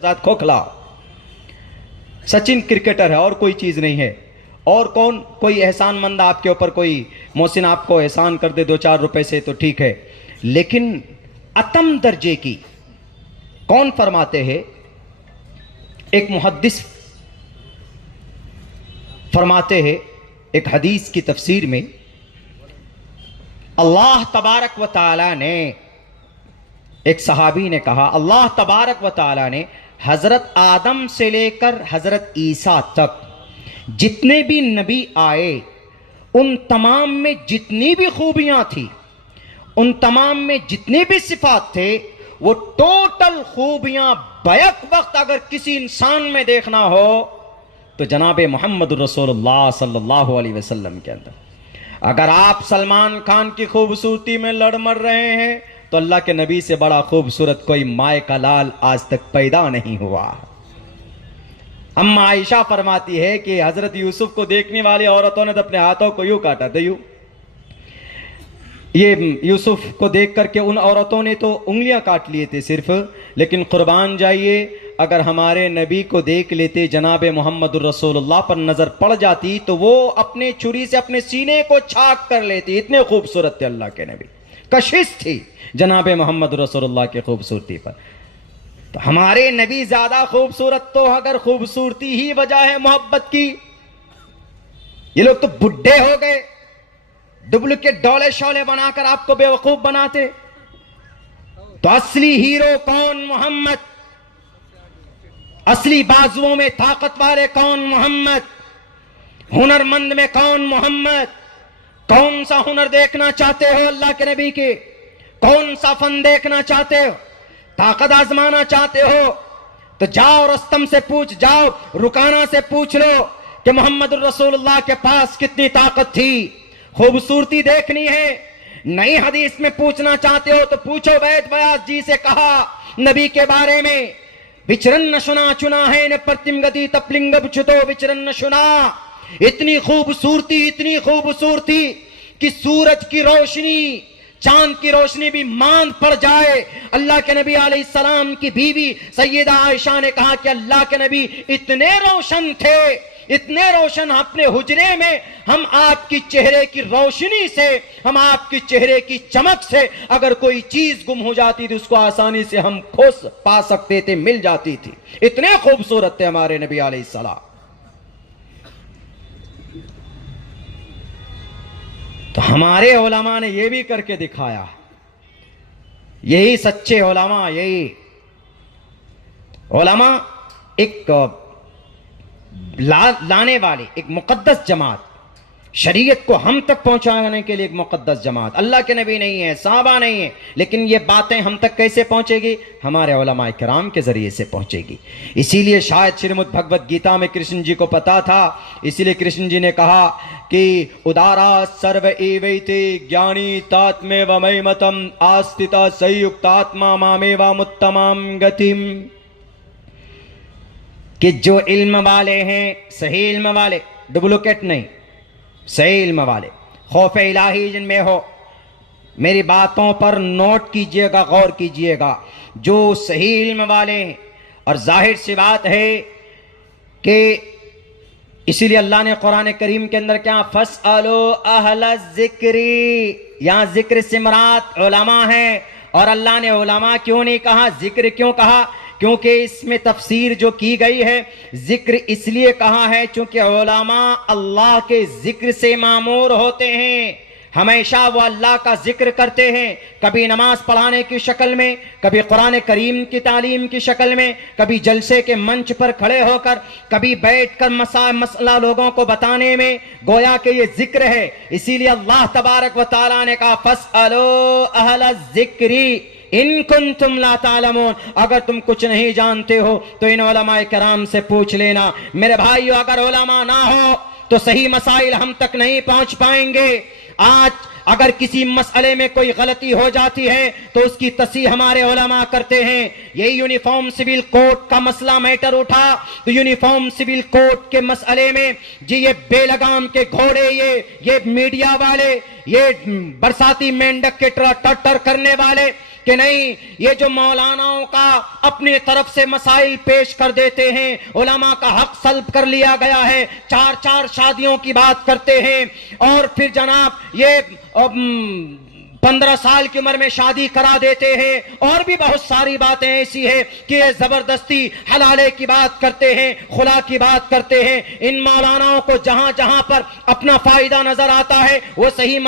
साथ खोखला। सचिन क्रिकेटर है और कोई चीज नहीं है। और कौन कोई एहसानमंद आपके ऊपर, कोई मोहसिन आपको एहसान कर दे 2-4 रुपए से तो ठीक है, लेकिन अतम दर्जे की कौन फरमाते हैं? एक मुहद्दिस फरमाते हैं एक हदीस की तफसीर में, अल्लाह तबारक व तआला ने, एक सहाबी ने कहा, अल्लाह तबारक व तआला ने हजरत आदम से लेकर हजरत ईसा तक जितने भी नबी आए उन तमाम में जितनी भी खूबियां थी, उन तमाम में जितने भी सिफात थे, वो टोटल खूबियां बैक वक्त अगर किसी इंसान में देखना हो तो जनाब मोहम्मद रसूलुल्लाह सल्लल्लाहु अलैहि वसल्लम के अंदर। अगर आप सलमान खान की खूबसूरती में लड़ मर रहे हैं तो अल्लाह के नबी से बड़ा खूबसूरत कोई माए का लाल आज तक पैदा नहीं हुआ। अम्मा आयशा फरमाती है कि हजरत यूसुफ को देखने वाली औरतों ने तो अपने हाथों को यूं काटा था, यूं। ये यूसुफ को देख करके उन औरतों ने तो उंगलियां काट लिए थे सिर्फ, लेकिन कुर्बान जाइए अगर हमारे नबी को देख लेते, जनाब मोहम्मद रसूलुल्लाह पर नजर पड़ जाती तो वो अपने छुरी से अपने सीने को छाक कर लेती। इतने खूबसूरत थे अल्लाह के नबी, कशिश थी जनाब मोहम्मद रसूलुल्लाह की खूबसूरती पर। तो हमारे नबी ज्यादा खूबसूरत, तो अगर खूबसूरती ही वजह है मोहब्बत की, ये लोग तो बुढ़े हो गए, डुप्लीकेट डोले शोले बनाकर आपको बेवकूफ बनाते। तो असली हीरो कौन? मोहम्मद। असली बाजुओं में ताकत वाले कौन? मोहम्मद। हुनरमंद में कौन? मोहम्मद। कौन सा हुनर देखना चाहते हो अल्लाह के नबी के? कौन सा फन देखना चाहते हो? ताकत आजमाना चाहते हो तो जाओ रस्तम से पूछ, जाओ रुकाना से पूछ लो कि मोहम्मद रसूलुल्लाह के पास कितनी ताकत थी। खूबसूरती देखनी है, नई हदीस में पूछना चाहते हो तो पूछो वैद व्यास जी से, कहा नबी के बारे में, विचरन सुना चुना है ने प्रतिम गति तपलिंग बुछतो विचरन सुना। इतनी खूबसूरती कि सूरज की रोशनी, चांद की रोशनी भी मांद पड़ जाए। अल्लाह के नबी अलैहिस्सलाम की बीवी सैयदा आयशा ने कहा कि अल्लाह के नबी इतने रोशन थे, इतने रोशन, अपने हुजरे में हम आपकी चेहरे की रोशनी से, हम आपकी चेहरे की चमक से अगर कोई चीज गुम हो जाती थी उसको आसानी से हम खोज पा सकते थे, मिल जाती थी। इतने खूबसूरत थे हमारे नबी अलैहिस्सलाम। तो हमारे उलमा ने यह भी करके दिखाया। यही सच्चे उलमा, यही उलमा एक लाने वाले, एक मुकद्दस जमात, शरीयत को हम तक पहुंचाने के लिए एक मुकद्दस जमात। अल्लाह के नबी नहीं है, साहबा नहीं है, लेकिन ये बातें हम तक कैसे पहुंचेगी? हमारे उलमा किराम के जरिए से पहुंचेगी। इसीलिए शायद श्रीमद् भगवत गीता में कृष्ण जी को पता था, इसीलिए कृष्ण जी ने कहा कि उदारा सर्व एवैते ज्ञानी तात्मे वमय मतम आस्थिता संयुक्तात्मा मामेवा मुत्तमाम गतिम, कि जो इल्म वाले हैं, सही इल्म वाले, डुप्लीकेट नहीं, सही इल्म वाले, खौफ इलाही जिनमें हो, मेरी बातों पर नोट कीजिएगा, गौर कीजिएगा, जो सही इल्म वाले हैं। और जाहिर सी बात है कि इसीलिए अल्लाह ने कुरान करीम के अंदर क्या, फस्अलो अहल जिक्री, यहां जिक्र से मुराद उलमा है। और अल्लाह ने उलमा क्यों नहीं कहा, जिक्र क्यों कहा? क्योंकि इसमें तफसीर जो की गई है, जिक्र इसलिए कहा है क्योंकि उलमा अल्लाह के जिक्र से मामूर होते हैं। हमेशा वो अल्लाह का जिक्र करते हैं, कभी नमाज पढ़ाने की शक्ल में, कभी कुरान करीम की तालीम की शक्ल में, कभी जलसे के मंच पर खड़े होकर, कभी बैठकर मसला लोगों को बताने में, गोया कि ये जिक्र है। इसीलिए अल्लाह तबारक व तआला ने कहा फस्अलो अहल जिक्री इन कुंतुम ला तालमून, अगर तुम कुछ नहीं जानते हो तो इन उलमाए किराम से पूछ लेना। मेरे भाइयों, अगर उलमा ना हो तो सही मसाइल हम तक नहीं पहुंच पाएंगे। आज अगर किसी मसले में कोई गलती हो जाती है तो उसकी तस्हीह हमारे उलमा करते हैं। यही यूनिफॉर्म सिविल कोड का मसला मैटर उठा तो यूनिफॉर्म सिविल कोड के मसले में जी ये बेलगाम के घोड़े, ये मीडिया वाले, ये बरसाती मेंढक के टट्टर करने वाले, कि नहीं, ये जो मौलानाओं का अपनी तरफ से मसाइल पेश कर देते हैं, उलमा का हक सल्ब कर लिया गया है, 4-4 शादियों की बात करते हैं और फिर जनाब ये 15 साल की उम्र में शादी करा देते हैं, और भी बहुत सारी बातें ऐसी है कि ये जबरदस्ती हलाले की बात करते हैं, खुला की बात करते हैं। इन मौलानाओं को जहां जहां पर अपना फायदा नजर आता है वो सही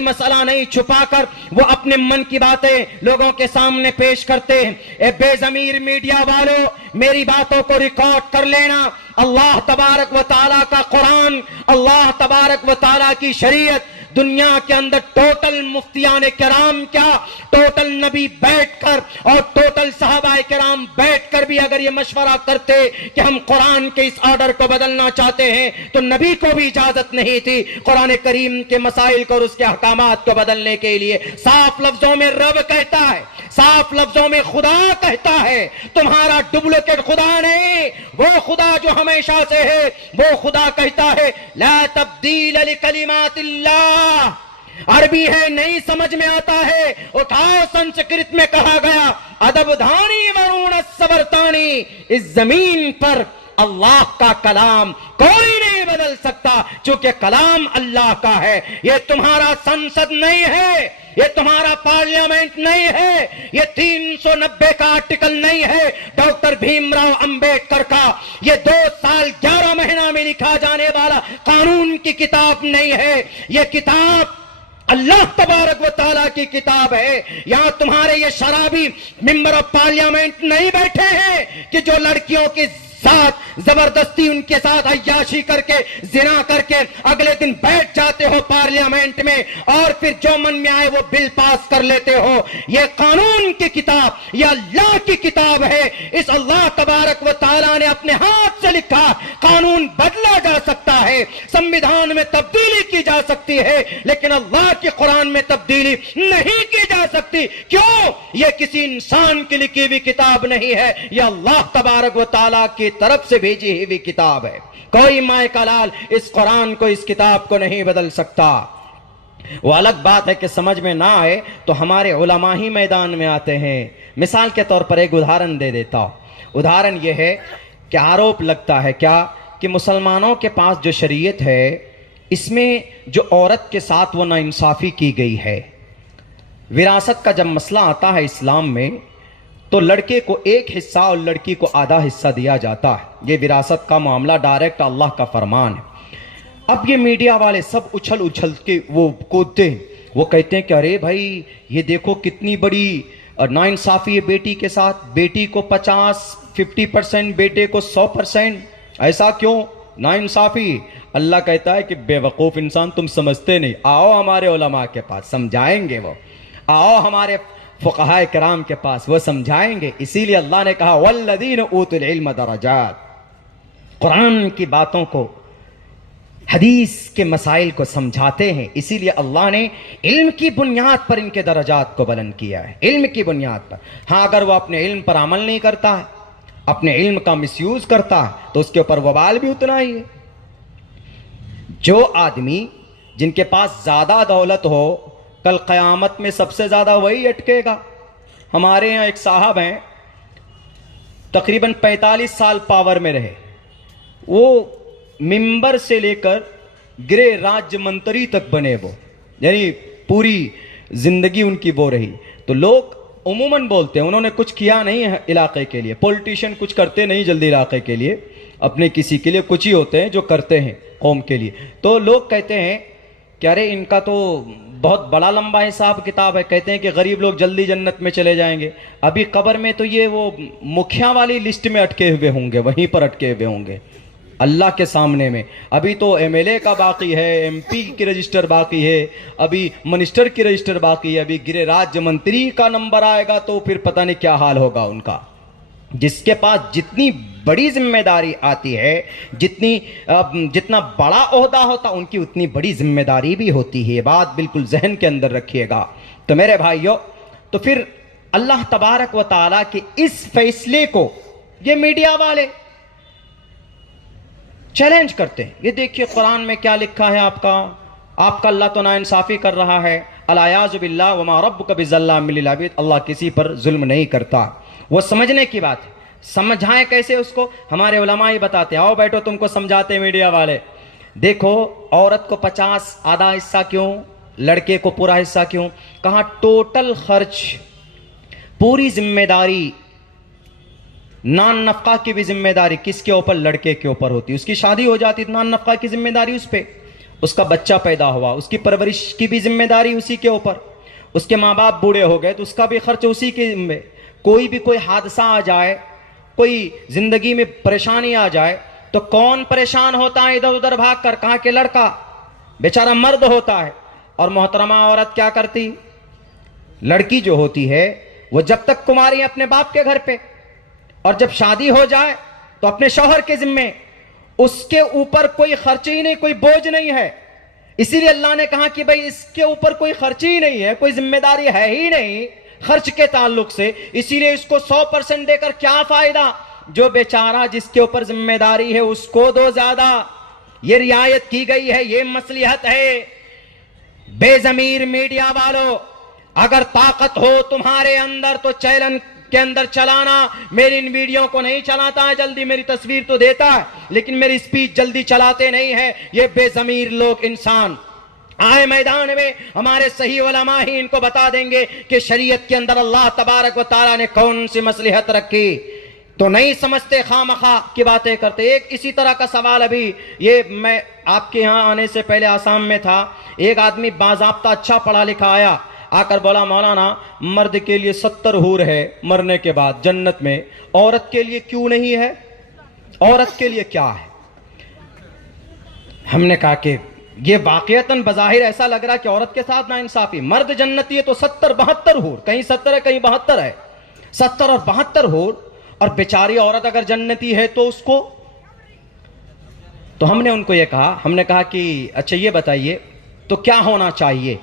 मसला नहीं छुपाकर वो अपने मन की बातें लोगों के सामने पेश करते हैं। ए बेजमीर मीडिया वालों, मेरी बातों को रिकॉर्ड कर लेना। अल्लाह तबारक व तआला का कुरान, अल्लाह तबारक व तआला की शरीयत दुनिया के अंदर टोटल मुफ्तियाने किराम क्या, टोटल नबी बैठकर और टोटल सहाबाए किराम बैठकर भी अगर ये मशवरा करते कि हम कुरान के इस ऑर्डर को बदलना चाहते हैं तो नबी को भी इजाजत नहीं थी कुरान करीम के मसाइल को और उसके अहकामात को बदलने के लिए। साफ लफ्जों में रब कहता है, साफ लफ्जों में खुदा कहता है, तुम्हारा डुप्लीकेट खुदा नहीं, वो खुदा जो हमेशा से है वो खुदा कहता है ला तब्दील लिकलिमातिल्लाह। अरबी है, नहीं समझ में आता है, उठाओ संस्कृत में कहा गया अदबधानी वरुण सबरतानी। इस जमीन पर अल्लाह का कलाम कोई नहीं बदल सकता क्योंकि कलाम अल्लाह का है। ये तुम्हारा संसद नहीं है, ये तुम्हारा पार्लियामेंट नहीं है, ये 390 का आर्टिकल नहीं है डॉक्टर भीमराव अंबेडकर का, ये 2 साल 11 महीना में लिखा जाने वाला कानून की किताब नहीं है। ये किताब अल्लाह तबारक व तआला की किताब है। यहां तुम्हारे ये शराबी मेंबर ऑफ पार्लियामेंट नहीं बैठे हैं कि जो लड़कियों के साथ जबरदस्ती उनके साथ अय्याशी करके जिना करके अगले दिन बैठ जाते हो पार्लियामेंट में और फिर जो मन में आए वो बिल पास कर लेते हो। ये कानून की किताब, ये अल्लाह की किताब है। इस अल्लाह तबारक व तआला ने अपने हाथ से लिखा कानून बदला जा सकता है, संविधान में तब्दीली की जा सकती है, लेकिन अल्लाह के कुरान में तब्दीली नहीं की जा सकती। क्यों? ये किसी इंसान की लिखी हुई किताब नहीं है, यह अल्लाह तबारक व तआला की तरफ से भेजी हुई किताब है। कोई माए का लाल इस कुरान को, इस किताब को नहीं बदल सकता। वो अलग बात है कि समझ में ना आए तो हमारे उलमा ही मैदान में आते हैं। मिसाल के तौर पर एक उदाहरण दे देता हूं। उदाहरण यह है कि आरोप लगता है क्या कि मुसलमानों के पास जो शरीयत है इसमें जो औरत के साथ वो नाइंसाफी की गई है। विरासत का जब मसला आता है इस्लाम में तो लड़के को एक हिस्सा और लड़की को आधा हिस्सा दिया जाता है। ये विरासत का मामला डायरेक्ट अल्लाह का फरमान है। अब ये मीडिया वाले सब उछल उछल के वो कूदते हैं, वो कहते हैं कि अरे भाई ये देखो कितनी बड़ी नाइंसाफी है बेटी के साथ, बेटी को 50% बेटे को 100%। ऐसा क्यों नाइंसाफी? अल्लाह कहता है कि बेवकूफ़ इंसान, तुम समझते नहीं, आओ हमारे उलमा के पास समझाएंगे, वो आओ हमारे फुक़हा किराम के पास, वो समझाएंगे। इसीलिए अल्लाह ने कहा वल्लज़ीन ऊतुल इल्म दरजात। कुरान की बातों को, हदीस के मसाइल को समझाते हैं। इसीलिए अल्लाह ने इल्म की बुनियाद पर इनके दरजात को बुलंद किया है, इल्म की बुनियाद पर। हाँ, अगर वो अपने इल्म पर अमल नहीं करता है, अपने इल्म का मिसयूज करता है तो उसके ऊपर वबाल भी उतना ही है। जो आदमी जिनके पास ज्यादा दौलत हो कल क़यामत में सबसे ज्यादा वही अटकेगा। हमारे यहाँ एक साहब हैं, तकरीबन 45 साल पावर में रहे, वो मिंबर से लेकर गृह राज्य मंत्री तक बने, वो यानी पूरी जिंदगी उनकी वो रही। तो लोग उमूमन बोलते हैं उन्होंने कुछ किया नहीं है इलाके के लिए। पॉलिटिशियन कुछ करते नहीं जल्दी इलाके के लिए, अपने किसी के लिए कुछ ही होते हैं जो करते हैं कौम के लिए। तो लोग कहते हैं कि अरे इनका तो बहुत बड़ा लंबा हिसाब किताब है, कहते हैं कि गरीब लोग जल्दी जन्नत में चले जाएंगे। अभी कब्र में तो ये वो मुखिया वाली लिस्ट में अटके हुए होंगे, वहीं पर अटके हुए होंगे अल्लाह के सामने में। अभी तो एमएलए का बाकी है, एमपी की रजिस्टर बाकी है, अभी मिनिस्टर की रजिस्टर बाकी है, अभी गृह राज्य मंत्री का नंबर आएगा तो फिर पता नहीं क्या हाल होगा उनका। जिसके पास जितनी बड़ी जिम्मेदारी आती है, जितना बड़ा ओहदा होता उनकी उतनी बड़ी जिम्मेदारी भी होती है। बात बिल्कुल जहन के अंदर रखिएगा। तो मेरे भाइयों, तो फिर अल्लाह तबारक व तआला के इस फैसले को ये मीडिया वाले चैलेंज करते हैं। ये देखिए कुरान में क्या लिखा है आपका अल्लाह तो नाइंसाफी कर रहा है, अलायाज़ु बिल्लाह वमा रब्बुका बिज़ल्लामिल लिल अबीद, अल्लाह किसी पर जुल्म नहीं करता। वो समझने की बात है। समझाएं कैसे उसको? हमारे उलमा ही बताते हैं। आओ बैठो, तुमको समझाते मीडिया वाले। देखो, औरत को 50 आधा हिस्सा क्यों, लड़के को पूरा हिस्सा क्यों? कहा टोटल खर्च, पूरी जिम्मेदारी, नान नफका की भी जिम्मेदारी किसके ऊपर? लड़के के ऊपर होती। उसकी शादी हो जाती तो नान नफका की जिम्मेदारी उस पर, उसका बच्चा पैदा हुआ उसकी परवरिश की भी जिम्मेदारी उसी के ऊपर, उसके माँ बाप बूढ़े हो गए तो उसका भी खर्च उसी के जिम्मे। कोई भी कोई हादसा आ जाए, कोई जिंदगी में परेशानी आ जाए तो कौन परेशान होता है इधर उधर भाग कर? कहा कि लड़का, बेचारा मर्द होता है। और मोहतरमा औरत क्या करती? लड़की जो होती है वो जब तक कुमारी है अपने बाप के घर पे, और जब शादी हो जाए तो अपने शौहर के जिम्मे। उसके ऊपर कोई खर्च ही नहीं, कोई बोझ नहीं है। इसीलिए अल्लाह ने कहा कि भाई इसके ऊपर कोई खर्च ही नहीं है, कोई जिम्मेदारी है ही नहीं खर्च के ताल्लुक से। इसीलिए इसको 100% देकर क्या फायदा? जो बेचारा जिसके ऊपर जिम्मेदारी है उसको दो ज्यादा। ये रियायत की गई है, ये मसलिहत है। बेजमीर मीडिया वालों, अगर ताकत हो तुम्हारे अंदर तो चैनल के अंदर चलाना। मेरी इन वीडियो को नहीं चलाता है जल्दी, मेरी तस्वीर तो देता है लेकिन मेरी स्पीच जल्दी चलाते नहीं है। ये बेजमीर लोग इंसान आए मैदान में, हमारे सही उलमा ही इनको बता देंगे कि शरीयत के अंदर अल्लाह तबारक व तआला ने कौन सी मसलिहत रखी। तो नहीं समझते, खामखा की बातें करते। एक इसी तरह का सवाल, अभी ये मैं आपके यहाँ आने से पहले आसाम में था, एक आदमी बाज़ाब्ता अच्छा पढ़ा लिखा आया, आकर बोला मौलाना मर्द के लिए 70 हूर है मरने के बाद जन्नत में, औरत के लिए क्यों नहीं है? औरत के लिए क्या है? हमने कहा कि ये वाकईतन बज़ाहिर ऐसा लग रहा है कि औरत के साथ नाइंसाफी। मर्द जन्नती है तो 70-72 हूर, कहीं 70 है कहीं 72 है, 70 और 72 हूर, और बेचारी औरत अगर जन्नती है तो उसको। तो हमने उनको ये कहा, हमने कहा कि अच्छा ये बताइए तो क्या होना चाहिए?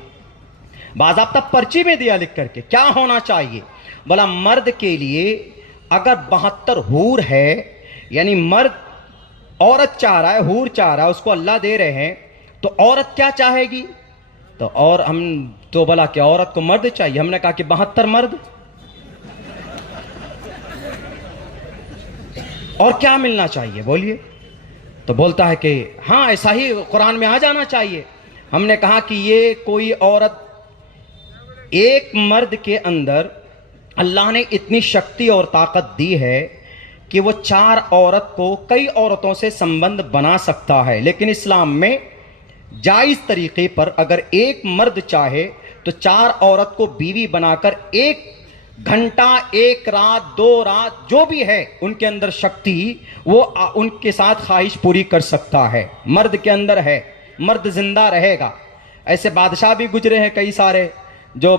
बाज़ाब्ता पर्ची में दिया लिख करके क्या होना चाहिए। बोला मर्द के लिए अगर 72 हूर है, यानी मर्द औरत चाह रहा है, हूर चाह रहा है, उसको अल्लाह दे रहे हैं, तो औरत क्या चाहेगी? तो और हम तो बोला कि औरत को मर्द चाहिए। हमने कहा कि 72 मर्द और क्या मिलना चाहिए बोलिए? तो बोलता है कि हाँ ऐसा ही कुरान में आ जाना चाहिए। हमने कहा कि ये कोई औरत, एक मर्द के अंदर अल्लाह ने इतनी शक्ति और ताकत दी है कि वो 4 औरत को कई औरतों से संबंध बना सकता है। लेकिन इस्लाम में जायज़ तरीके पर अगर एक मर्द चाहे तो 4 औरत को बीवी बनाकर 1 घंटा, 1 रात, 2 रात, जो भी है उनके अंदर शक्ति, वो उनके साथ ख्वाहिश पूरी कर सकता है। मर्द के अंदर है, मर्द जिंदा रहेगा। ऐसे बादशाह भी गुजरे हैं कई सारे जो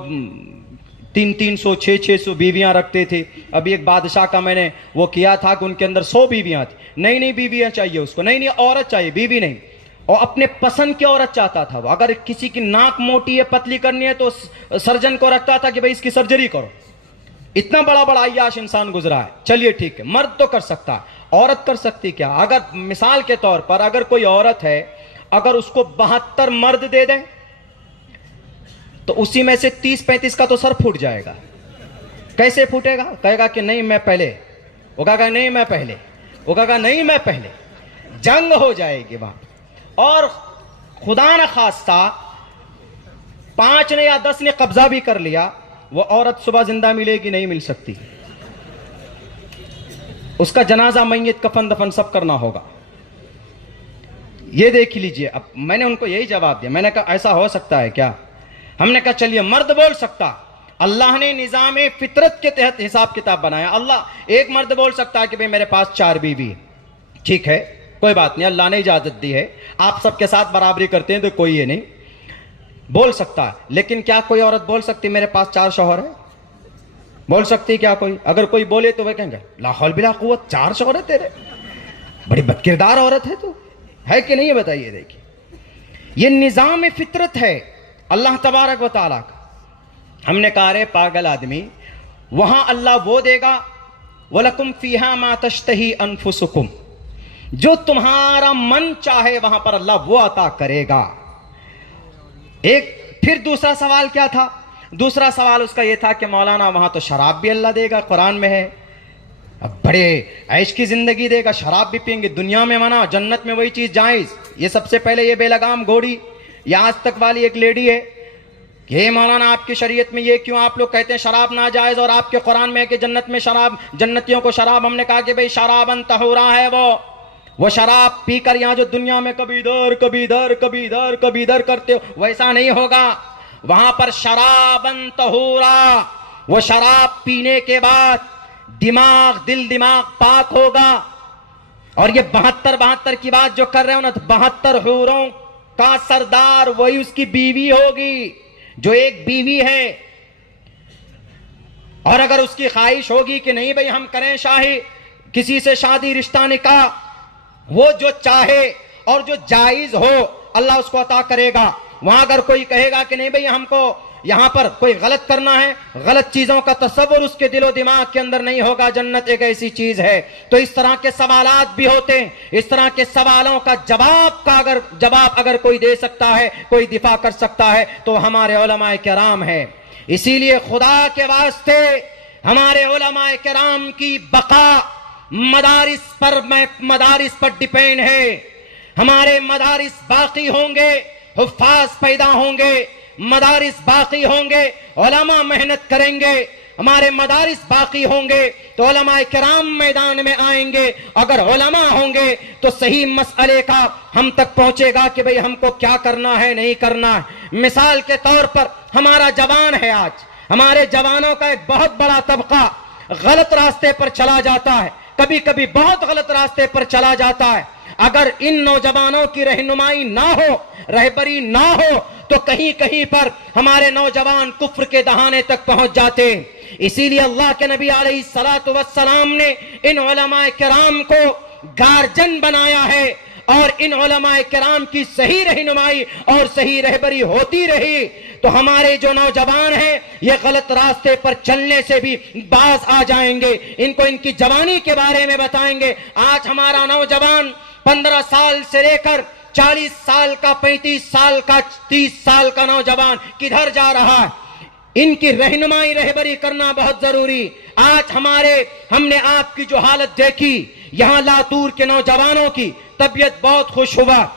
300-300, 600-600 बीवियां रखते थे। अभी एक बादशाह का मैंने वो किया था कि उनके अंदर 100 बीवियां थी। नई नई बीवियां चाहिए उसको, नई नई औरत चाहिए, बीवी नहीं। और अपने पसंद की औरत चाहता था वो। अगर किसी की नाक मोटी है, पतली करनी है तो सर्जन को रखता था कि भाई इसकी सर्जरी करो। इतना बड़ा बड़ा अय्याश इंसान गुजरा है। चलिए ठीक है, मर्द तो कर सकता है, औरत कर सकती क्या? अगर मिसाल के तौर पर अगर कोई औरत है, अगर उसको 72 मर्द दे दें तो उसी में से 30-35 का तो सर फूट जाएगा। कैसे फूटेगा? कहेगा कि नहीं मैं पहले, वो कहेगा नहीं मैं पहले, वो कहेगा नहीं मैं पहले। जंग हो जाएगी वहां। और खुदा न खास्ता 5 ने या 10 ने कब्जा भी कर लिया, वो औरत सुबह जिंदा मिलेगी? नहीं मिल सकती। उसका जनाजा, मैयत, कफन दफन सब करना होगा। ये देख लीजिए। अब मैंने उनको यही जवाब दिया, मैंने कहा ऐसा हो सकता है क्या? हमने कहा चलिए मर्द बोल सकता, अल्लाह ने निजाम फितरत के तहत हिसाब किताब बनाया। अल्लाह एक मर्द बोल सकता है कि भाई मेरे पास 4 बीवी है, ठीक है कोई बात नहीं, अल्लाह ने इजाजत दी है, आप सबके साथ बराबरी करते हैं तो कोई ये नहीं बोल सकता। लेकिन क्या कोई औरत बोल सकती मेरे पास 4 शौहर है? बोल सकती क्या कोई? अगर कोई बोले तो वह कहेंगे ला हौल बिला कुव्वत, 4 शौहर है तेरे, बड़ी बदकिरदार औरत है तू, है कि नहीं? बताइए। देखिए ये निजाम फितरत है अल्लाह तबारक व तआला का। हमने कहा रे पागल आदमी, वहां अल्लाह वो देगा, वलकुम फीहा मा तश्तही अनफुसुकुम, जो तुम्हारा मन चाहे वहां पर अल्लाह वो अता करेगा। एक फिर दूसरा सवाल क्या था? दूसरा सवाल उसका यह था कि मौलाना वहां तो शराब भी अल्लाह देगा, कुरान में है, अब बड़े ऐश की जिंदगी देगा, शराब भी पियेंगे, दुनिया में मना, जन्नत में वही चीज जायज। ये सबसे पहले ये बेलगाम घोड़ी, ये आज तक वाली एक लेडी है कि हे मौलाना आपकी शरीयत में ये क्यों आप लोग कहते हैं शराब नाजायज और आपके कुरान में है कि जन्नत में शराब, जन्नतियों को शराब। हमने कहा कि भाई शराबन तहुरा है वो शराब पीकर यहां जो दुनिया में कभी इधर कभी इधर कभी इधर कभी इधर करते हो, वैसा नहीं होगा। वहां पर शराबन तहुरा, वो शराब पीने के बाद दिमाग, दिल दिमाग पाक होगा। और ये 72 की बात जो कर रहे हो ना, तो 72 हूरों का सरदार वही उसकी बीवी होगी जो एक बीवी है। और अगर उसकी ख्वाहिश होगी कि नहीं भाई हम करें शाही, किसी से शादी रिश्ता निकाह, वो जो चाहे और जो जायज हो अल्लाह उसको अता करेगा। वहां अगर कोई कहेगा कि नहीं भाई हमको यहां पर कोई गलत करना है, गलत चीजों का तस्वुर उसके दिलो दिमाग के अंदर नहीं होगा, जन्नत एक ऐसी चीज है। तो इस तरह के सवालात भी होते हैं। इस तरह के सवालों का जवाब अगर कोई दे सकता है, कोई दिफा कर सकता है, तो हमारे उलमाए किराम है। इसीलिए खुदा के वास्ते हमारे उलमाए किराम की बका मदारिस पर डिपेंड है। हमारे मदारिस बाकी होंगे, हुफ्फाज पैदा होंगे, मदारिस बाकी होंगे, उलमा मेहनत करेंगे, हमारे मदारिस बाकी होंगे तो उलमाए किराम मैदान में आएंगे। अगर उलमा होंगे तो सही मसले का हम तक पहुंचेगा कि भाई हमको क्या करना है, नहीं करना है। मिसाल के तौर पर हमारा जवान है, आज हमारे जवानों का एक बहुत बड़ा तबका गलत रास्ते पर चला जाता है, कभी कभी बहुत गलत रास्ते पर चला जाता है। अगर इन नौजवानों की रहनुमाई ना हो, रहबरी ना हो, तो कहीं कहीं पर हमारे नौजवान कुफ्र के दहाने तक पहुंच जाते। इसीलिए अल्लाह के नबी अलैहिस्सलातु वस्सलाम ने इन उलमाए किराम को गार्जियन बनाया है, और इन उलमाए किराम की सही रहनुमाई और सही रहबरी होती रही तो हमारे जो नौजवान हैं ये गलत रास्ते पर चलने से भी बाज आ जाएंगे। इनको इनकी जवानी के बारे में बताएंगे। आज हमारा नौजवान 15 साल से लेकर 40 साल का, 35 साल का, 30 साल का नौजवान किधर जा रहा है? इनकी रहनुमाई रहबरी करना बहुत जरूरी। आज हमने आपकी जो हालत देखी यहां लातूर के नौजवानों की, तबीयत बहुत खुश हुआ,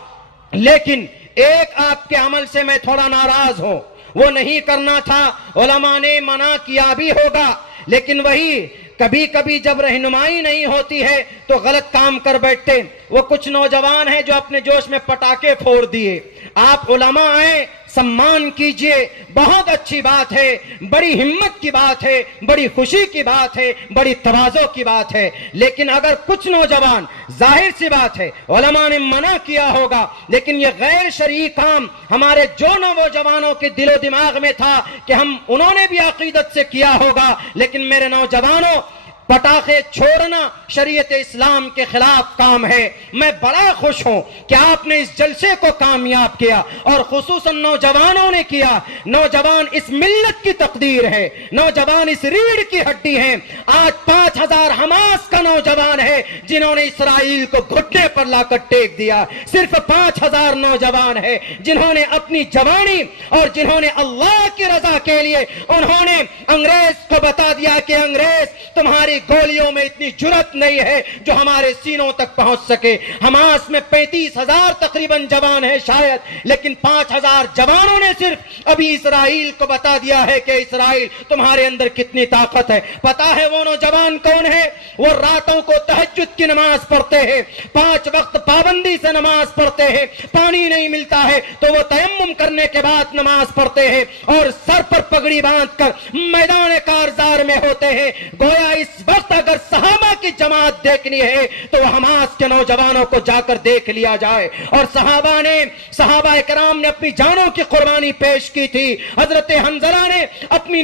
लेकिन एक आपके अमल से मैं थोड़ा नाराज हूं। वो नहीं करना था, उलमा ने मना किया भी होगा, लेकिन वही कभी कभी जब रहनुमाई नहीं होती है तो गलत काम कर बैठते। वो कुछ नौजवान हैं जो अपने जोश में पटाखे फोड़ दिए। आप उलमा आए, सम्मान कीजिए, बहुत अच्छी बात है, बड़ी हिम्मत की बात है, बड़ी खुशी की बात है, बड़ी तवाज़ो की बात है। लेकिन अगर कुछ नौजवान, जाहिर सी बात है उलमा ने मना किया होगा, लेकिन ये गैर शरई काम हमारे जो नौजवानों के दिलो दिमाग में था कि उन्होंने भी अकीदत से किया होगा। लेकिन मेरे नौजवानों, पटाखे छोड़ना शरीयत इस्लाम के खिलाफ काम है। मैं बड़ा खुश हूं कि आपने इस जलसे को कामयाब किया, और खुसूसन नौजवानों ने किया। नौजवान इस मिल्लत की तकदीर है, नौजवान इस रीढ़ की हड्डी है। आज 5000 हमास का नौजवान है जिन्होंने इसराइल को घुटने पर लाकर टेक दिया। सिर्फ 5000 नौजवान है जिन्होंने अपनी जवानी और जिन्होंने अल्लाह की रजा के लिए उन्होंने अंग्रेज को बता दिया कि अंग्रेज तुम्हारी गोलियों में इतनी जुर्रत नहीं है जो हमारे सीनों तक पहुंच सके। हमास में 35,000 तकरीबन जवान है शायद, लेकिन 5,000 जवानों ने सिर्फ अभी इसराइल को बता दिया है कि इसराइल तुम्हारे अंदर कितनी ताकत है। पता है वो नौजवान कौन है? वो रातों को तहज्जुद की नमाज पढ़ते हैं, 5 वक्त पाबंदी से नमाज पढ़ते हैं, पानी नहीं मिलता है तो वो तयम्मुम करने के बाद नमाज पढ़ते हैं, और सर पर पगड़ी बांधकर मैदान कारजार में होते हैं। गोया इस वक्त अगर सहाबा की जमात देखनी है तो हमास के नौजवानों को जाकर देख लिया जाए। और सहाबा इकराम ने अपनी जानों की कुर्बानी पेश की थी। हजरत हंजला ने अपनी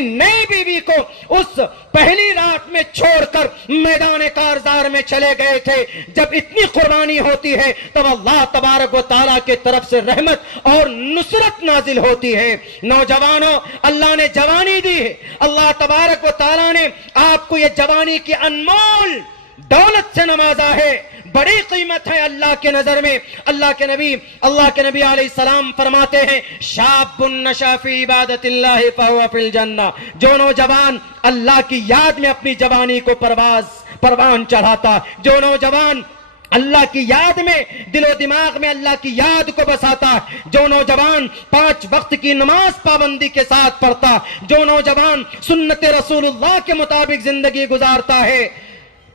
नई बीवी को उस पहली रात में छोड़कर मैदान कारजार में चले गए थे। जब इतनी कुर्बानी होती है तब अल्लाह तबारक व तआला की तरफ से रहमत और नुसरत नाजिल होती है। नौजवानों, अल्लाह ने जवानी दी है, अल्लाह तबारक व तआला ने आपको ये जवानी की अनमोल दौलत से नवाजा है। बड़ी कीमत है अल्लाह के नजर में। अल्लाह के नबी अलैहिस्सलाम फरमाते हैं, शाबुन नशा फी इबादतिल्लाहि फहुवा फिल जन्नह, जो नौजवान अल्लाह की याद में अपनी जवानी को परवान चढ़ाता, जो नौजवान अल्लाह की याद में दिलो दिमाग में अल्लाह की याद को बसाता, जो नौजवान 5 वक्त की नमाज पाबंदी के साथ पढ़ता, जो नौजवान सुन्नत रसूलुल्लाह के मुताबिक जिंदगी गुजारता है,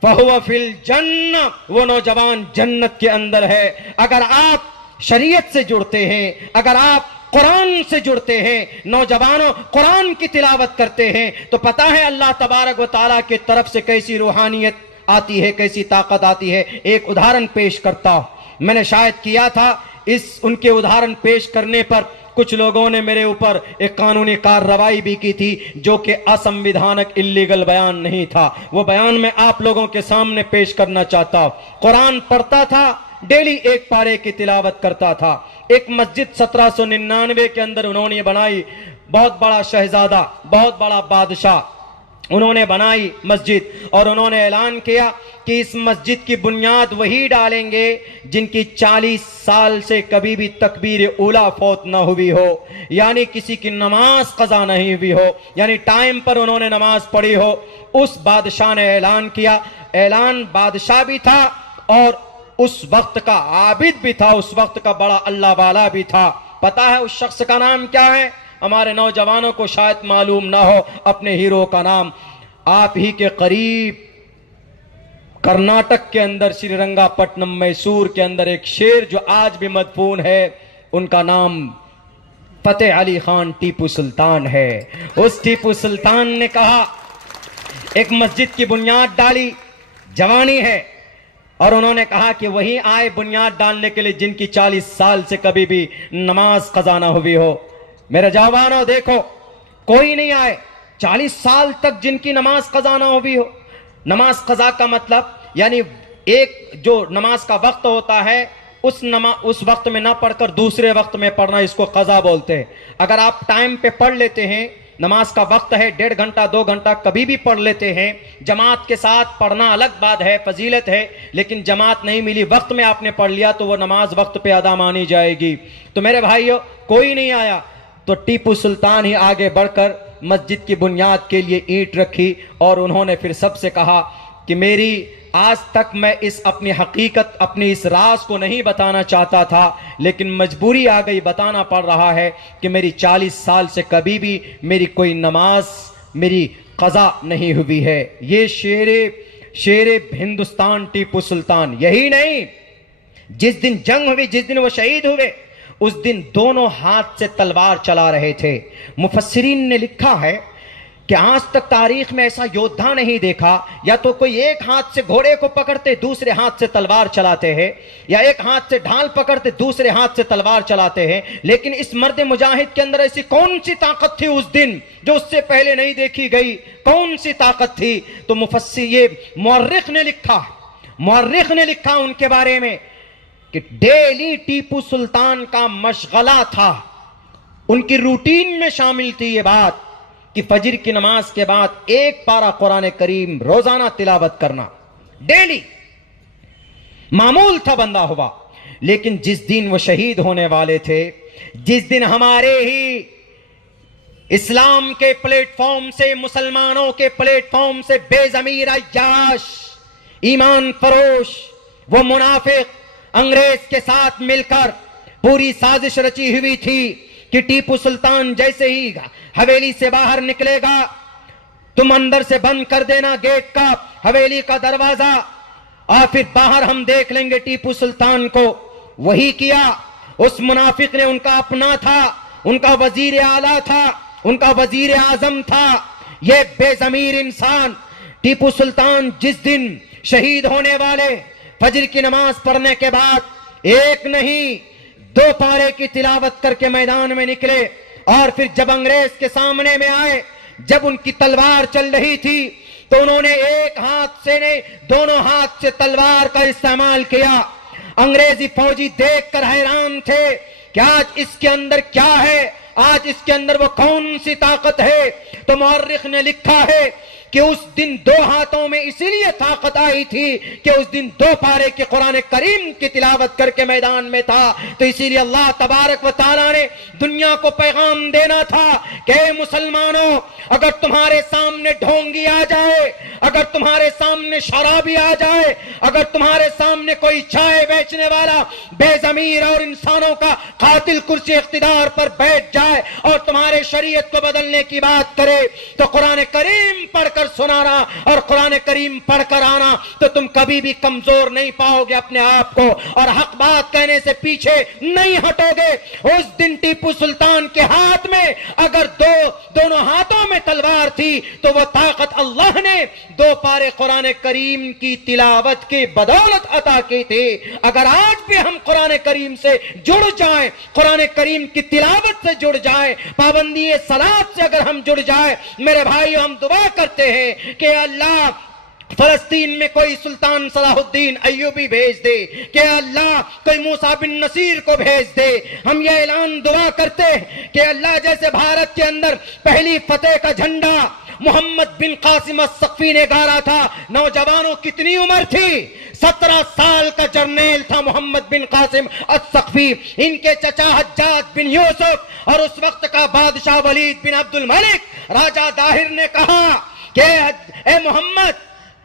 फहुवा फिल जन्नह, वो नौजवान जन्नत के अंदर है। अगर आप शरीयत से जुड़ते हैं, अगर आप कुरान से जुड़ते हैं, नौजवानों कुरान की तिलावत करते हैं, तो पता है अल्लाह तबारक व तआला की तरफ से कैसी रूहानियत आती है, कैसी ताकत आती है। एक उदाहरण पेश करता हूं, मैंने शायद किया था, इस उनके उदाहरण पेश करने पर कुछ लोगों ने मेरे ऊपर एक कानूनी कार्रवाई भी की थी, जो कि असंविधानिक इल्लीगल बयान नहीं था। वो बयान मैं आप लोगों के सामने पेश करना चाहता हूं। कुरान पढ़ता था, डेली एक पारे की तिलावत करता था। एक मस्जिद 1799 के अंदर उन्होंने बनाई, बहुत बड़ा शहजादा, बहुत बड़ा बादशाह उन्होंने बनाई मस्जिद, और उन्होंने ऐलान किया कि इस मस्जिद की बुनियाद वही डालेंगे जिनकी 40 साल से कभी भी तकबीर उला फौत ना हुई हो, यानी किसी की नमाज कज़ा नहीं हुई हो, यानी टाइम पर उन्होंने नमाज पढ़ी हो। उस बादशाह ने ऐलान किया, ऐलान बादशाह भी था और उस वक्त का आबिद भी था, उस वक्त का बड़ा अल्लाह वाला भी था। पता है उस शख्स का नाम क्या है? हमारे नौजवानों को शायद मालूम ना हो अपने हीरो का नाम। आप ही के करीब कर्नाटक के अंदर श्रीरंगापट्टनम मैसूर के अंदर एक शेर जो आज भी मदफून है, उनका नाम फतेह अली खान टीपू सुल्तान है। उस टीपू सुल्तान ने कहा, एक मस्जिद की बुनियाद डाली, जवानी है, और उन्होंने कहा कि वही आए बुनियाद डालने के लिए जिनकी 40 साल से कभी भी नमाज कज़ा ना हुई हो। मेरे जवानों देखो, कोई नहीं आए 40 साल तक जिनकी नमाज कज़ा ना हुई हो। नमाज कज़ा का मतलब यानी एक जो नमाज का वक्त होता है उस वक्त में ना पढ़कर दूसरे वक्त में पढ़ना, इसको कज़ा बोलते हैं। अगर आप टाइम पे पढ़ लेते हैं, नमाज का वक्त है 1.5 घंटा 2 घंटा, कभी भी पढ़ लेते हैं, जमात के साथ पढ़ना अलग बात है, फजीलत है, लेकिन जमात नहीं मिली, वक्त में आपने पढ़ लिया तो वो नमाज वक्त पे अदा मानी जाएगी। तो मेरे भाइयों, कोई नहीं आया तो टीपू सुल्तान ही आगे बढ़कर मस्जिद की बुनियाद के लिए ईंट रखी, और उन्होंने फिर सबसे कहा कि मेरी आज तक मैं इस अपनी हकीकत, अपनी इस राज को नहीं बताना चाहता था, लेकिन मजबूरी आ गई, बताना पड़ रहा है कि मेरी 40 साल से कभी भी मेरी कोई नमाज मेरी कज़ा नहीं हुई है। ये शेरे हिंदुस्तान टीपू सुल्तान। यही नहीं, जिस दिन जंग हुई, जिस दिन वो शहीद हुए, उस दिन दोनों हाथ से तलवार चला रहे थे। मुफस्सिरीन ने लिखा है कि आज तक तारीख में ऐसा योद्धा नहीं देखा, या तो कोई एक हाथ से घोड़े को पकड़ते दूसरे हाथ से तलवार चलाते हैं, या एक हाथ से ढाल पकड़ते दूसरे हाथ से तलवार चलाते हैं, लेकिन इस मर्द मुजाहिद के अंदर ऐसी कौन सी ताकत थी उस दिन जो उससे पहले नहीं देखी गई? कौन सी ताकत थी? तो मुअर्रिख ने लिखा उनके बारे में कि डेली टीपू सुल्तान का मशगला था, उनकी रूटीन में शामिल थी ये बात कि फजर की नमाज के बाद एक पारा कुरान करीम रोजाना तिलावत करना, डेली मामूल था बंदा हुआ। लेकिन जिस दिन वो शहीद होने वाले थे, जिस दिन हमारे ही इस्लाम के प्लेटफॉर्म से, मुसलमानों के प्लेटफॉर्म से बेजमीर अय्याश, ईमान फरोश, वो मुनाफिक अंग्रेज के साथ मिलकर पूरी साजिश रची हुई थी कि टीपू सुल्तान जैसे ही हवेली से बाहर निकलेगा, तुम अंदर से बंद कर देना गेट का, हवेली का दरवाजा, और फिर बाहर हम देख लेंगे टीपू सुल्तान को। वही किया। उस मुनाफिक ने, उनका अपना था, उनका वजीर आला था, उनका वजीर आजम था, यह बेजमीर इंसान टीपू सुल्तान जिस दिन शहीद होने वाले, फजर की नमाज पढ़ने के बाद एक नहीं 2 पारे की तिलावत करके मैदान में निकले, और फिर जब अंग्रेज के सामने में आए, जब उनकी तलवार चल रही थी, तो उन्होंने एक हाथ से नहीं दोनों हाथ से तलवार का इस्तेमाल किया। अंग्रेजी फौजी देखकर हैरान थे कि आज इसके अंदर क्या है, आज इसके अंदर वो कौन सी ताकत है। तो मुअर्रिख ने लिखा है कि उस दिन दो हाथों में इसीलिए ताकत आई थी कि उस दिन दो पारे के कुरान करीम की तिलावत करके मैदान में था। तो इसीलिए अल्लाह तबारक व तआला ने दुनिया को पैगाम देना था कि मुसलमानों, अगर तुम्हारे सामने ढोंगी आ जाए, अगर तुम्हारे सामने शराबी आ जाए, अगर तुम्हारे सामने कोई चाय बेचने वाला बेजमीर और इंसानों का कातिल कुर्सी इख्तिदार पर बैठ जाए और तुम्हारे शरीयत को बदलने की बात करे, तो कुरान करीम पढ़कर सुनाना और कुरान करीम पढ़कर आना, तो तुम कभी भी कमजोर नहीं पाओगे अपने आप को और हक बात कहने से पीछे नहीं हटोगे। उस दिन टीपू सुल्तान के हाथ में अगर दोनों हाथों में तलवार थी तो वो ताकत अल्लाह ने दो पारे कुरान करीम की तिलावत की बदौलत अता की थी। अगर आज भी हम कुरान करीम से जुड़ जाएं, कुरान करीम की तिलावत से जुड़ जाएं, पाबंदी सलात से अगर हम जुड़ जाएं, मेरे भाइयों, हम दुआ करते हैं कि अल्लाह फलस्तीन में कोई सुल्तान सलाहुद्दीन अय्यूबी भेज दे, कि अल्लाह कोई मूसा बिन नसीर को भेज दे। हम ये ऐलान दुआ करते हैं कि अल्लाह जैसे भारत के अंदर पहली फतेह का झंडा मोहम्मद बिन कासिम अस्सक़फ़ी ने गाड़ा था। नौजवानों, कितनी उम्र थी? 17 साल का जर्नेल था मोहम्मद बिन कासिम अस्सक़फ़ी। इनके चचा हज्जाज बिन यूसुफ और उस वक्त का बादशाह वलीद बिन अब्दुल मलिक, राजा दाहिर ने कहा कि ए मोहम्मद,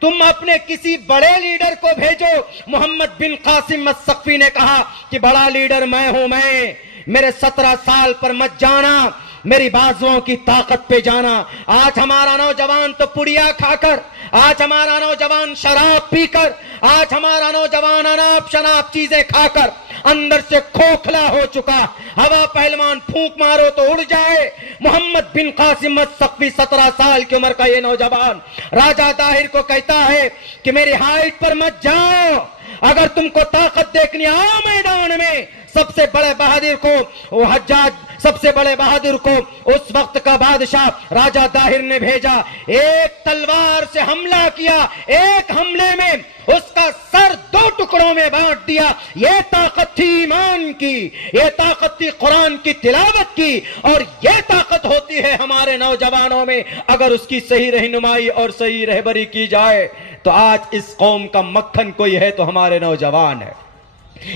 तुम अपने किसी बड़े लीडर को भेजो। मोहम्मद बिन कासिम अस्सक़फ़ी ने कहा कि बड़ा लीडर मैं हूं, मैं मेरे 17 साल पर मत जाना, मेरी बाजुओं की ताकत पे जाना। आज हमारा नौजवान तो पुड़िया खाकर, आज हमारा नौजवान शराब पीकर, आज हमारा नौजवान अनाप शनाप चीजें खाकर अंदर से खोखला हो चुका। हवा पहलवान फूंक मारो तो उड़ जाए। मोहम्मद बिन कासिम अस्सक़फ़ी 17 साल की उम्र का ये नौजवान राजा दाहिर को कहता है कि मेरी हाइट पर मत जाओ, अगर तुमको ताकत देखनी आओ मैदान में। सबसे बड़े बहादुर को वो हज्जाज, सबसे बड़े बहादुर को उस वक्त का बादशाह राजा दाहिर ने भेजा। एक तलवार से हमला किया, एक हमले में उसका सर 2 टुकड़ों में बांट दिया। ये ताकत थी ईमान की, ये ताकत थी कुरान की तिलावत की, और ये ताकत होती है हमारे नौजवानों में अगर उसकी सही रहनुमाई और सही रहबरी की जाए। तो आज इस कौम का मक्खन कोई है तो हमारे नौजवान है।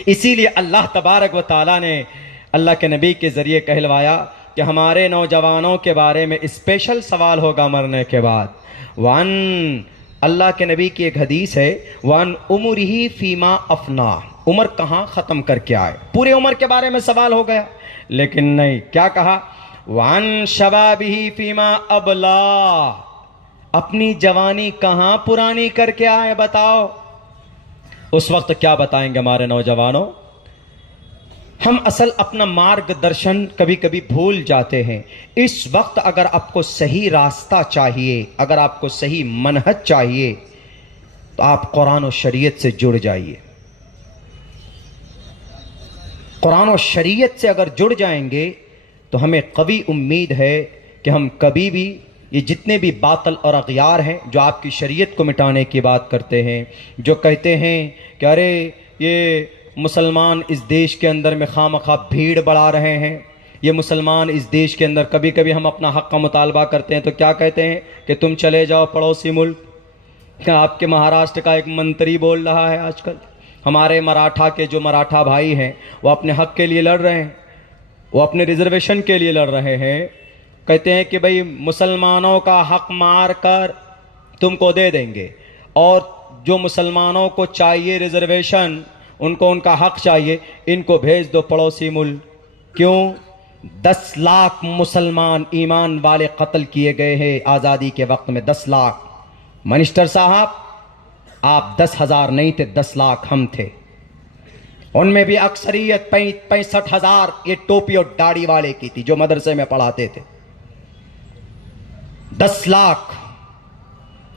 इसीलिए अल्लाह तबारक व तआला ने अल्लाह के नबी के जरिए कहलवाया कि हमारे नौजवानों के बारे में स्पेशल सवाल होगा मरने के बाद। वन, अल्लाह के नबी की एक हदीस है, वन उम्रिही फीमा अफना, उम्र कहाँ ख़त्म करके आए। पूरे उम्र के बारे में सवाल हो गया, लेकिन नहीं, क्या कहा? वन शबाबिही फीमा अबला, अपनी जवानी कहाँ पुरानी करके आए, बताओ। उस वक्त क्या बताएंगे हमारे नौजवानों? हम असल अपना मार्गदर्शन कभी कभी भूल जाते हैं। इस वक्त अगर आपको सही रास्ता चाहिए, अगर आपको सही मनहज चाहिए, तो आप कुरान और शरीयत से जुड़ जाइए। कुरान और शरीयत से अगर जुड़ जाएंगे तो हमें कवी उम्मीद है कि हम कभी भी ये जितने भी बातल और अग़यार हैं जो आपकी शरीयत को मिटाने की बात करते हैं, जो कहते हैं कि अरे ये मुसलमान इस देश के अंदर में खामखा भीड़ बढ़ा रहे हैं, ये मुसलमान इस देश के अंदर, कभी कभी हम अपना हक़ का मुतालबा करते हैं तो क्या कहते हैं कि तुम चले जाओ पड़ोसी मुल्क। आपके महाराष्ट्र का एक मंत्री बोल रहा है आजकल, हमारे मराठा के जो मराठा भाई हैं वो अपने हक़ के लिए लड़ रहे हैं, वो अपने रिजर्वेशन के लिए लड़ रहे हैं। कहते हैं कि भाई मुसलमानों का हक मार कर तुमको दे देंगे, और जो मुसलमानों को चाहिए रिजर्वेशन, उनको उनका हक चाहिए, इनको भेज दो पड़ोसी मुल्क। क्यों? 10 लाख मुसलमान ईमान वाले कत्ल किए गए हैं आज़ादी के वक्त में, 10 लाख। मिनिस्टर साहब, आप 10,000 नहीं थे, 10 लाख हम थे। उनमें भी अक्सरियत 65,000 ये टोपी और दाढ़ी वाले की थी जो मदरसे में पढ़ाते थे। 10 लाख।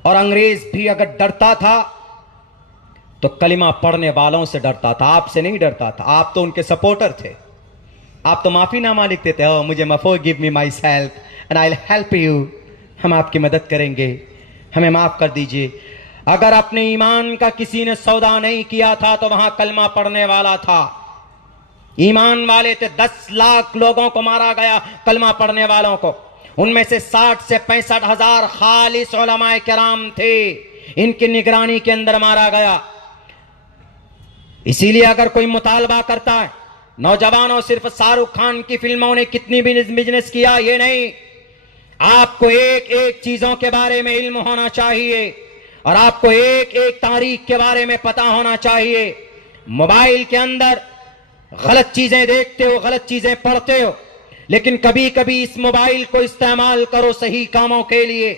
और अंग्रेज भी अगर डरता था तो कलिमा पढ़ने वालों से डरता था, आपसे नहीं डरता था। आप तो उनके सपोर्टर थे, आप तो माफीनामा लिखते थे, ओ मुझे forgive me my self and I will help you, हम आपकी मदद करेंगे, हमें माफ कर दीजिए। अगर अपने ईमान का किसी ने सौदा नहीं किया था तो वहां कलमा पढ़ने वाला था, ईमान वाले थे। 10 लाख लोगों को मारा गया कलमा पढ़ने वालों को। उनमें से 60 से 65 हजार खालिस उलमाए किराम थे, इनकी निगरानी के अंदर मारा गया। इसीलिए अगर कोई मुतालबा करता है नौजवानों सिर्फ शाहरुख खान की फिल्मों ने कितनी बिजनेस किया, ये नहीं, आपको एक एक चीजों के बारे में इल्म होना चाहिए और आपको एक एक तारीख के बारे में पता होना चाहिए। मोबाइल के अंदर गलत चीजें देखते हो, गलत चीजें पढ़ते हो, लेकिन कभी कभी इस मोबाइल को इस्तेमाल करो सही कामों के लिए।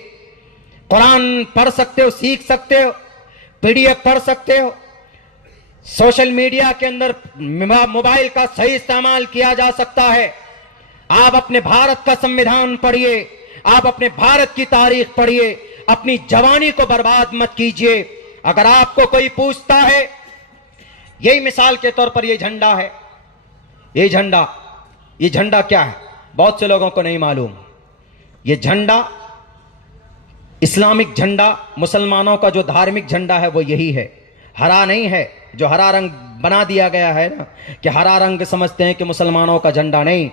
कुरान पढ़ सकते हो, सीख सकते हो, पीडीएफ पढ़ सकते हो। सोशल मीडिया के अंदर मोबाइल का सही इस्तेमाल किया जा सकता है। आप अपने भारत का संविधान पढ़िए, आप अपने भारत की तारीख पढ़िए, अपनी जवानी को बर्बाद मत कीजिए। अगर आपको कोई पूछता है, यही मिसाल के तौर पर ये झंडा है, ये झंडा क्या है, बहुत से लोगों को नहीं मालूम। ये झंडा इस्लामिक झंडा, मुसलमानों का जो धार्मिक झंडा है वो यही है, हरा नहीं है। जो हरा रंग बना दिया गया है ना, कि हरा रंग समझते हैं कि मुसलमानों का झंडा, नहीं,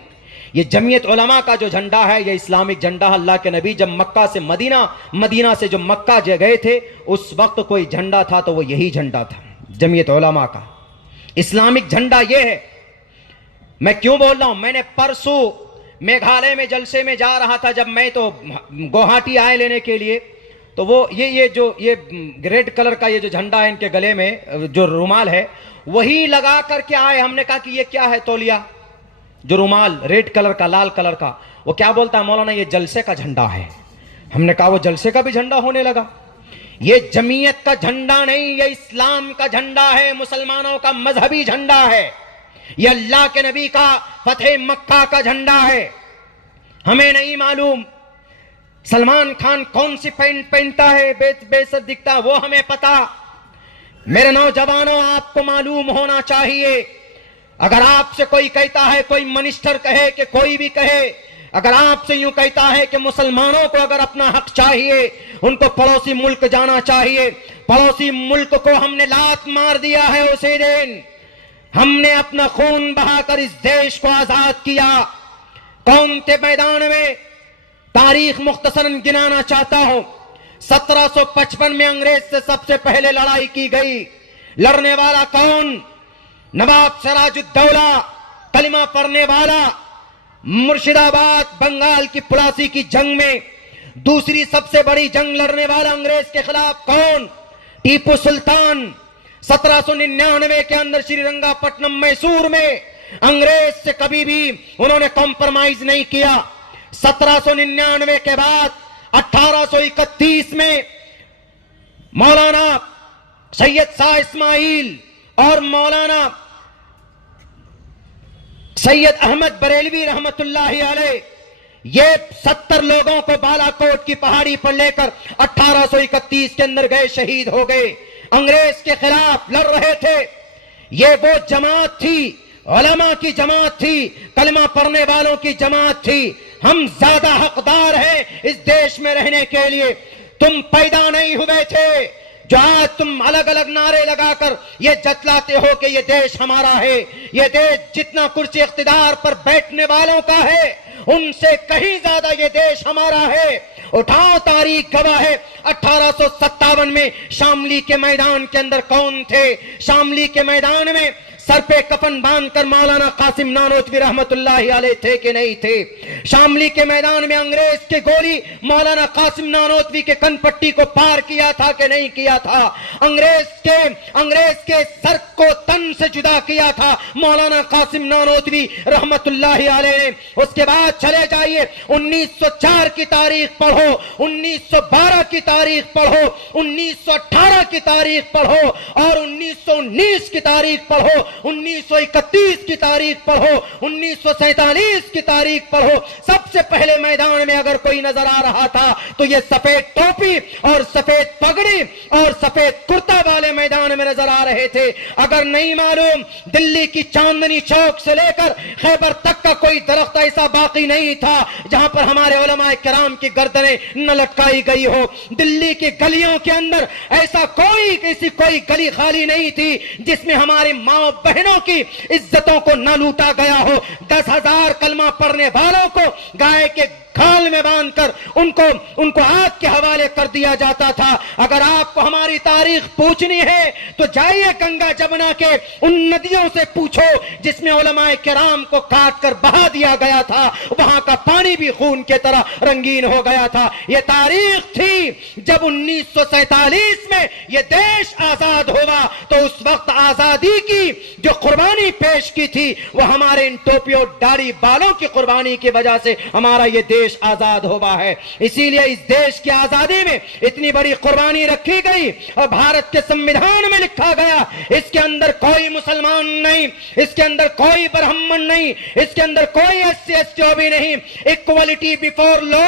ये जमीयत उलमा का जो झंडा है ये इस्लामिक झंडा। अल्लाह के नबी जब मक्का से मदीना से जो मक्का गए थे, उस वक्त कोई झंडा था तो वो यही झंडा था, जमीयत उलमा का इस्लामिक झंडा ये है। मैं क्यों बोल रहा हूं, मैंने परसों मेघालय में जलसे में जा रहा था, जब मैं तो गुवाहाटी आए लेने के लिए, तो वो ये रेड कलर का ये जो झंडा है इनके गले में जो रुमाल है वही लगा करके आए। हमने कहा कि ये क्या है तौलिया, जो रुमाल रेड कलर का, लाल कलर का, वो क्या बोलता है मौलाना ये जलसे का झंडा है। हमने कहा वो जलसे का भी झंडा होने लगा। ये जमीयत का झंडा नहीं, ये इस्लाम का झंडा है, मुसलमानों का मजहबी झंडा है, ये अल्लाह के नबी का फतेह मक्का का झंडा है। हमें नहीं मालूम सलमान खान कौन सी पैंट पहनता है, बेसर दिखता, वो हमें पता। मेरे नौजवानों, आपको मालूम होना चाहिए। अगर आपसे कोई कहता है, कोई मिनिस्टर कहे कि कोई भी कहे, अगर आपसे यूं कहता है कि मुसलमानों को अगर अपना हक चाहिए, उनको पड़ोसी मुल्क जाना चाहिए, पड़ोसी मुल्क को हमने लात मार दिया है उसी दिन, हमने अपना खून बहाकर इस देश को आजाद किया। कौन थे मैदान में, तारीख मुख्तसरन गिनाना चाहता हूं। 1755 में अंग्रेज से सबसे पहले लड़ाई की गई। लड़ने वाला कौन? नवाब सिराजुद्दौला, कलिमा पढ़ने वाला। मुर्शिदाबाद बंगाल की प्लासी की जंग में दूसरी सबसे बड़ी जंग लड़ने वाला अंग्रेज के खिलाफ कौन? टीपू सुल्तान। 1799 के अंदर श्रीरंगापट्टनम मैसूर में अंग्रेज से कभी भी उन्होंने कॉम्प्रोमाइज नहीं किया। 1799 के बाद 1831 में मौलाना सैयद शाह इस्माइल और मौलाना सैयद अहमद बरेलवी रहमतुल्लाहि अलैह, ये 70 लोगों को बालाकोट की पहाड़ी पर लेकर 1831 के अंदर गए, शहीद हो गए। अंग्रेज के खिलाफ लड़ रहे थे। ये वो जमात थी, उलमा की जमात थी, कलमा पढ़ने वालों की जमात थी। हम ज्यादा हकदार हैं इस देश में रहने के लिए। तुम पैदा नहीं हुए थे जो आज तुम अलग अलग नारे लगाकर ये जतलाते हो कि ये देश हमारा है। ये देश जितना कुर्सी इख्तिदार पर बैठने वालों का है, उनसे कहीं ज्यादा ये देश हमारा है। उठाओ, तारीख गवाह है। 1857 में शामली के मैदान के अंदर कौन थे? शामली के मैदान में सर पे कफन बांधकर मौलाना कासिम नानोतवी रहमतुल्लाहि अलैह थे कि नहीं थे? शामली के मैदान में अंग्रेज के गोली मौलाना कासिम नानोतवी के कनपट्टी को पार किया था कि नहीं किया था? अंग्रेज के सर को तन से जुदा किया था मौलाना कासिम नानोतवी रहमतुल्लाहि अलैह ने। उसके बाद चले जाइए, 1904 की तारीख पढ़ो, 1912 की तारीख पढ़ो, 1918 की तारीख पढ़ो और 1919 की तारीख पढ़ो, 1931 की तारीख पढ़ो, 1947 की तारीख पढ़ो। सबसे पहले मैदान में अगर कोई नजर आ रहा था तो ये सफेद टोपी और सफेद पगड़ी और सफेद कुर्ता वाले मैदान में नजर आ रहे थे। अगर नहीं मालूम, दिल्ली की चांदनी चौक से लेकर खैबर तक का कोई दरख्त ऐसा बाकी नहीं था जहां पर हमारे उलमाए किराम की गर्दनें न लटकाई गई हो। दिल्ली की गलियों के अंदर ऐसा कोई गली खाली नहीं थी जिसमें हमारी माँ बहनों की इज्जतों को न लूटा गया हो। 10,000 कलमा पढ़ने वालों को गाय के खाल में बांधकर उनको आग के हवाले कर दिया जाता था। अगर आपको हमारी तारीख पूछनी है तो जाइए गंगा जमुना के उन नदियों से पूछो जिसमें उलमाए किराम को काट कर बहा दिया गया था, वहां का पानी भी खून के तरह रंगीन हो गया था। यह तारीख थी जब 1947 में यह देश आजाद हुआ, तो उस वक्त आजादी की जो कुर्बानी पेश की थी वह हमारे इन टोपियों दाढ़ी बालों की कुर्बानी की वजह से हमारा यह देश आजाद हुआ है। इसीलिए इस देश की आजादी में इतनी बड़ी कुर्बानी रखी गई और भारत के संविधान में लिखा गया, इसके अंदर कोई मुसलमान नहीं, इसके अंदर कोई ब्राह्मण नहीं, इसके अंदर कोई SC ST O B. Equality before law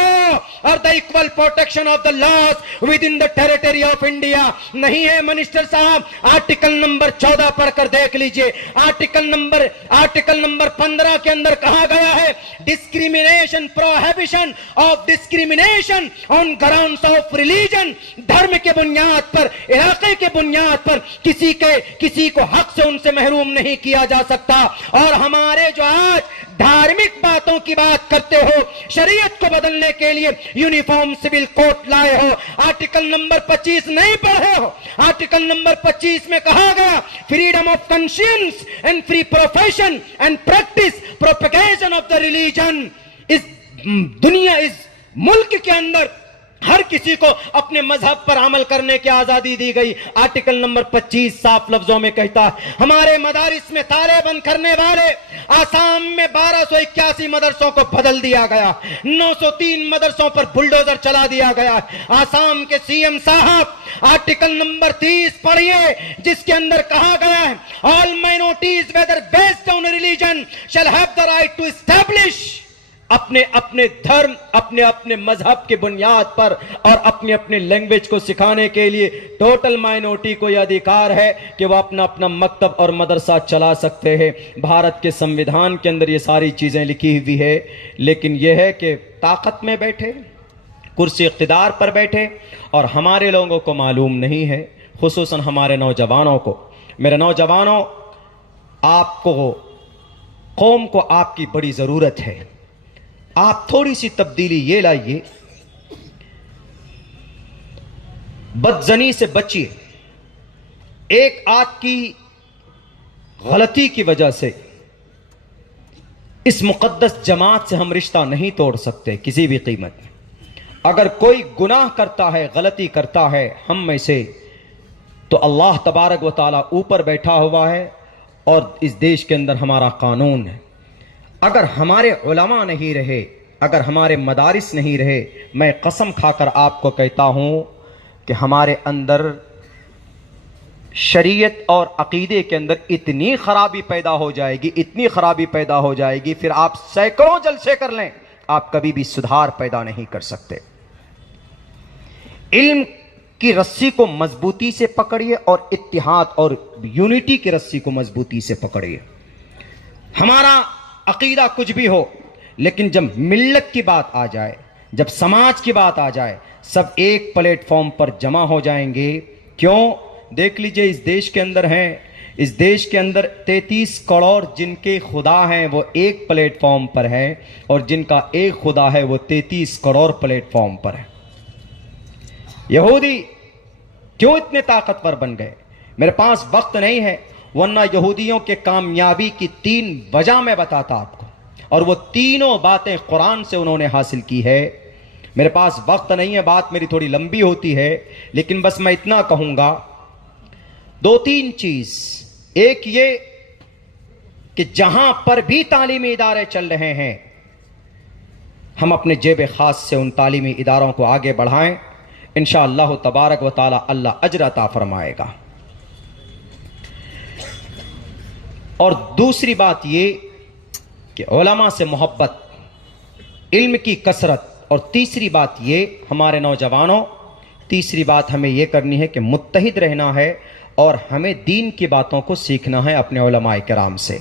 और the equal protection of the laws within the territory of India नहीं है। मिनिस्टर साहब, आर्टिकल नंबर 14 पढ़कर देख लीजिए। आर्टिकल नंबर 15 के अंदर कहा गया है, discrimination, prohibition of discrimination on grounds of religion. धर्म के बुनियाद पर, इलाके के बुनियाद पर किसी को हक से उनसे महरूम नहीं किया जा सकता। और हमारे जो आज धार्मिक बातों की बात करते हो, शरीयत को बदलने के लिए यूनिफॉर्म सिविल कोड लाए हो, आर्टिकल नंबर 25 नहीं पढ़े हो। आर्टिकल नंबर 25 में कहा गया, freedom of conscience and free profession and practice propagation of the religion. इस मुल्क के अंदर हर किसी को अपने मजहब पर अमल करने की आजादी दी गई। आर्टिकल नंबर 25 साफ लफ्जों में कहता है, हमारे मदारिस में ताले बंद करने वाले आसाम में 1281 मदरसों को बदल दिया गया, 903 मदरसों पर बुलडोजर चला दिया गया। आसाम के सीएम साहब आर्टिकल नंबर 30 पढ़िए, जिसके अंदर कहा गया है, all minorities whether based on religion shall have the right to establish. अपने अपने धर्म, अपने अपने मजहब के बुनियाद पर और अपने अपने लैंग्वेज को सिखाने के लिए टोटल माइनॉरिटी को यह अधिकार है कि वह अपना अपना मकतब और मदरसा चला सकते हैं। भारत के संविधान के अंदर ये सारी चीजें लिखी हुई है, लेकिन यह है कि ताकत में बैठे, कुर्सी इख्तिदार पर बैठे और हमारे लोगों को मालूम नहीं है, खुसूसन हमारे नौजवानों को। मेरे नौजवानों, आपको, कौम को आपकी बड़ी जरूरत है। आप थोड़ी सी तब्दीली ये लाइए, बदजनी से बचिए। एक आद की गलती की वजह से इस मुकद्दस जमात से हम रिश्ता नहीं तोड़ सकते किसी भी कीमत में। अगर कोई गुनाह करता है, गलती करता है हम में से, तो अल्लाह तबारक व ताला ऊपर बैठा हुआ है और इस देश के अंदर हमारा कानून है। अगर हमारे उलमा नहीं रहे, अगर हमारे मदारिस नहीं रहे, मैं कसम खाकर आपको कहता हूं कि हमारे अंदर शरीयत और अकीदे के अंदर इतनी खराबी पैदा हो जाएगी, इतनी खराबी पैदा हो जाएगी, फिर आप सैकड़ों जलसे कर लें, आप कभी भी सुधार पैदा नहीं कर सकते। इल्म की रस्सी को मजबूती से पकड़िए और इत्तिहाद और यूनिटी की रस्सी को मजबूती से पकड़िए। हमारा अकीदा कुछ भी हो, लेकिन जब मिल्लत की बात आ जाए, जब समाज की बात आ जाए, सब एक प्लेटफॉर्म पर जमा हो जाएंगे। क्यों? देख लीजिए, इस देश के अंदर हैं, इस देश के अंदर 33 करोड़ जिनके खुदा हैं वो एक प्लेटफॉर्म पर हैं, और जिनका एक खुदा है वो 33 करोड़ प्लेटफॉर्म पर है। यहूदी क्यों इतने ताकतवर बन गए? मेरे पास वक्त नहीं है, वरना यहूदियों के कामयाबी की 3 वजह मैं बताता आपको, और वो तीनों बातें कुरान से उन्होंने हासिल की है। मेरे पास वक्त नहीं है, बात मेरी थोड़ी लंबी होती है, लेकिन बस मैं इतना कहूंगा, 2-3 चीज। एक ये कि जहां पर भी तालीमी इदारे चल रहे हैं, हम अपने जेब खास से उन तालीमी इदारों को आगे बढ़ाएं। इंशाअल्लाह तबारक व ताला अल्लाह अजर अता फरमाएगा। और दूसरी बात ये कि उलमा से मोहब्बत, इल्म की कसरत, और तीसरी बात ये हमारे नौजवानों, तीसरी बात हमें यह करनी है कि मुत्तहिद रहना है और हमें दीन की बातों को सीखना है अपने उलमाए किराम से।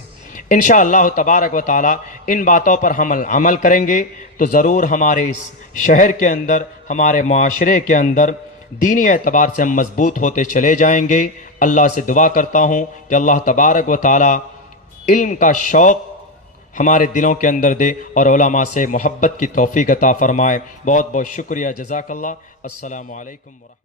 इंशाअल्लाह तबारक व ताला इन बातों पर हम अमल करेंगे तो ज़रूर हमारे इस शहर के अंदर, हमारे माशरे के अंदर दीनी एतबार से हम मजबूत होते चले जाएंगे। अल्लाह से दुआ करता हूँ कि अल्लाह तबारक व ताला इल्म का शौक़ हमारे दिलों के अंदर दे और उलमा से मोहब्बत की तौफीक अता फरमाए। बहुत बहुत शुक्रिया, जज़ाकल्लाह। अस्सलामु अलैकुम व रहमतुल्लाह।